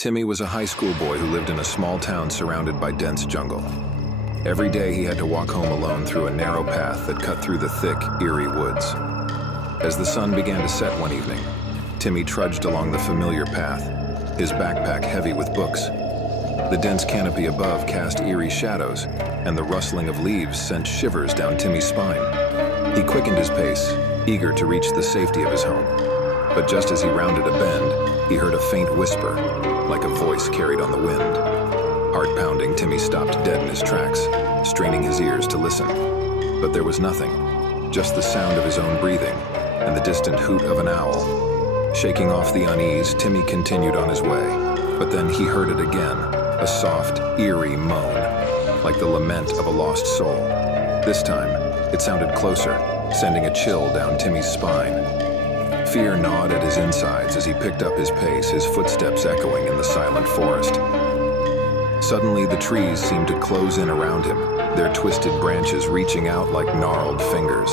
Timmy was a high school boy who lived in a small town surrounded by dense jungle. Every day he had to walk home alone through a narrow path that cut through the thick, eerie woods. As the sun began to set one evening, Timmy trudged along the familiar path, his backpack heavy with books. The dense canopy above cast eerie shadows, and the rustling of leaves sent shivers down Timmy's spine. He quickened his pace, eager to reach the safety of his home. But just as he rounded a bend, he heard a faint whisper, like a voice carried on the wind. Heart pounding, Timmy stopped dead in his tracks, straining his ears to listen. But there was nothing, just the sound of his own breathing and the distant hoot of an owl. Shaking off the unease, Timmy continued on his way, but then he heard it again, a soft, eerie moan, like the lament of a lost soul. This time, it sounded closer, sending a chill down Timmy's spine. Fear gnawed at his insides as he picked up his pace, his footsteps echoing in the silent forest. Suddenly, the trees seemed to close in around him, their twisted branches reaching out like gnarled fingers.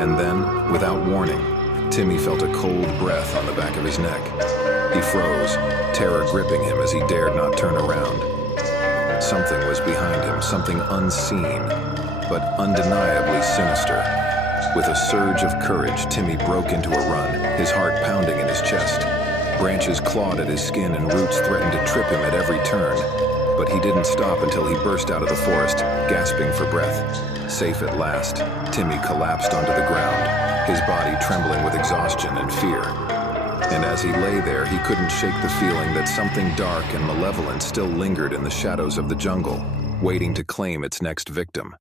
And then, without warning, Timmy felt a cold breath on the back of his neck. He froze, terror gripping him as he dared not turn around. Something was behind him, something unseen, but undeniably sinister. With a surge of courage, Timmy broke into a run, his heart pounding in his chest. Branches clawed at his skin and roots threatened to trip him at every turn. But he didn't stop until he burst out of the forest, gasping for breath. Safe at last, Timmy collapsed onto the ground, his body trembling with exhaustion and fear. And as he lay there, he couldn't shake the feeling that something dark and malevolent still lingered in the shadows of the jungle, waiting to claim its next victim.